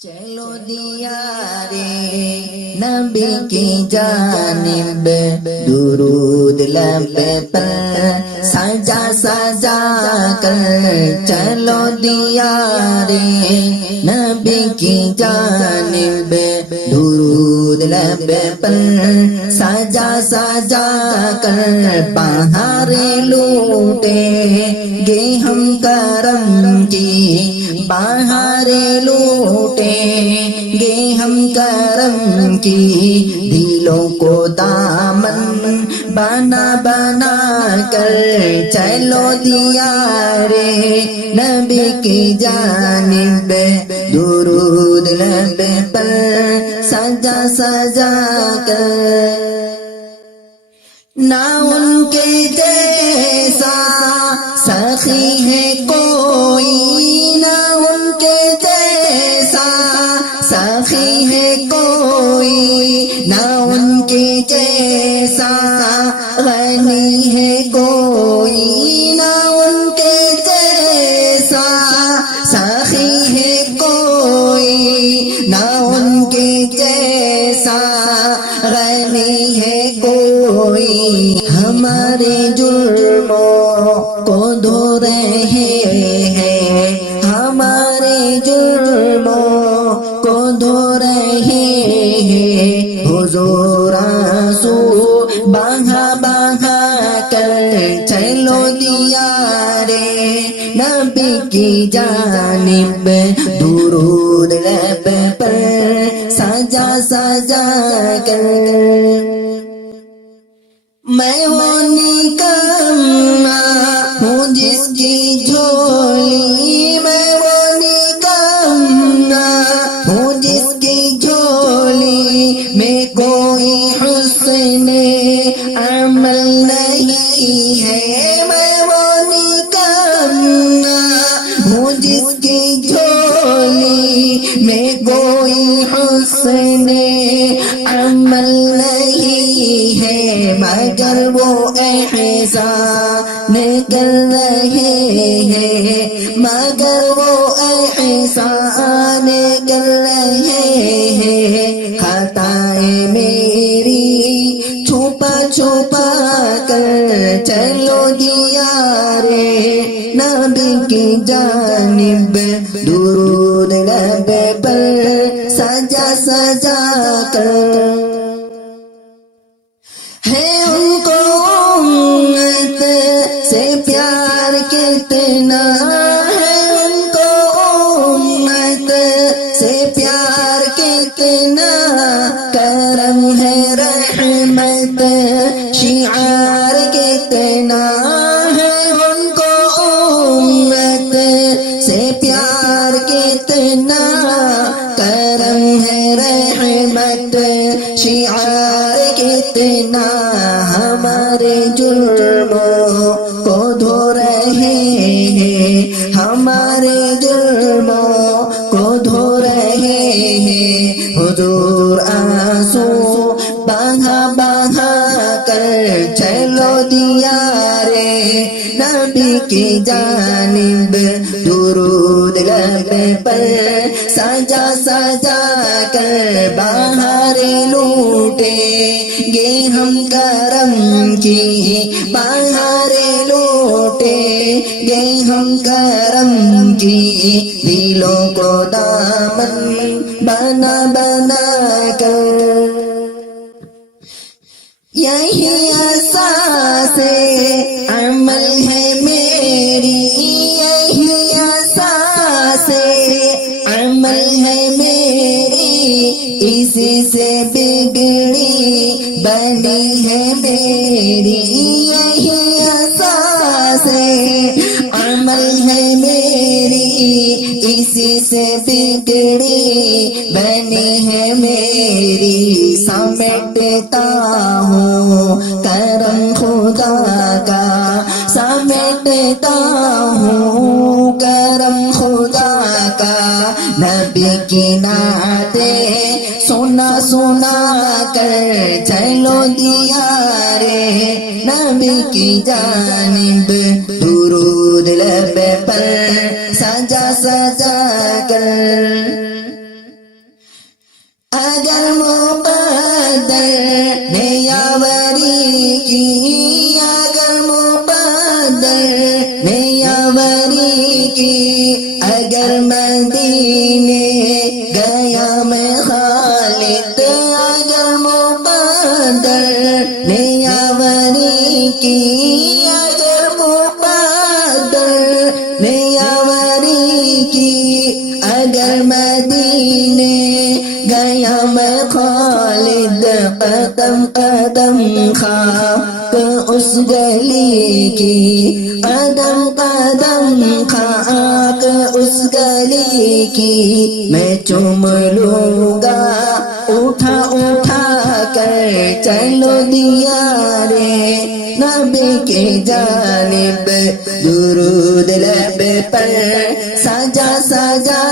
چلو دیا رے نبی کی جانب درود لب پر سجا سجا کر، چلو دیا رے نبی کی جانب درود لب پر سجا سجا کر، بہار لوٹیں گے ہم کرم کی، بہار لوٹیں گے ہم کرم کی، دلوں کو دامن بنا بنا کر، چلو دیا رے نبی کی جانب درود لب پر سجا سجا کر، نہ ان کے جیسا سخی ہے کوئی، نہ ان کے جیسا سخی ہے کوئی، نہ ان کے جیسا غنی ہے کوئی، نہ ان کے جیسا سخی ہے کوئی، نہ ان کے جیسا غنی ہے کوئی، ہمارے جرموں کو دھو رہے ہیں، ہمارے جرموں کو دھو رہے ہیں، حضور آنسو بہا بہا کر، چلو دیا رے نبی کی جانب درود لب پر سجا سجا کر، میں وہ نکما ہوں جس کی جھولی، میں وہ نکما ہوں جس کی جھولی میں کوئی حسن عمل نہیں ہے، میں وہ نکما ہوں جس کی جھولی میں کوئی حسن عمل نہیں ہے، مگر وہ احسان کر رہے ہیں، مگر وہ احسان کر رہے ہیں، خطائیں میری چھپا چھپا کر، چلو دیا رے نبی کی جانب درود لب پر سجا سجا کر، ہے ان کو امت سے پیار کتنا، ہے ان کو امت سے پیار کتنا، کرم ہے رحمت شعار کتنا، ہے ان کو امت سے پیار کتنا، کرم ہے رحمت شعار کتنا، ہمارے جرموں کو دھو رہے ہیں، ہمارے جرموں کو دھو رہے ہیں، حضور آنسو بہا بہا کر، چلو دیا رے نبی کی جانب درود لب پر سجا سجا کر، بہار لوٹیں گے ہم کرم کی، بہار لوٹیں گے ہم کرم کی، دلوں کو دامن بنا بنا کر، یہی اساس عمل ہے میری، یہی اساس عمل ہے میری، اسی سے بگڑی بنی ہے میری، یہی اساس عمل ہے میری، اسی سے بگڑی بنی ہے میری، سمیٹتا ہوں کرم خدا کا، سمیٹتا ہوں کرم خدا کا، نبی کی نعتیں سنا سنا کر، چلو دیا رے نبی کی جانب درود لب پر سجا سجا کر، اگر مدینے گیا میں خالد اگر مقدر نے یاوری کی اگر مقدر نے یاوری کی اگر مدینے گیا میں خالد قدم قدم خاک اس گلی کی قدم قدم خاک اس گلی کی میں چوم لوں گا اٹھا اٹھا کر چلو دیارے نبی کی جانب درود لب پر سجا سجا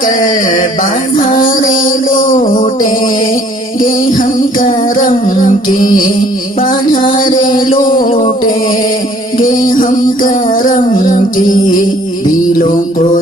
کر بہارے لوٹیں گے ہم کرم کی بہارے لوٹیں گے ہم کرم کی دلوں کو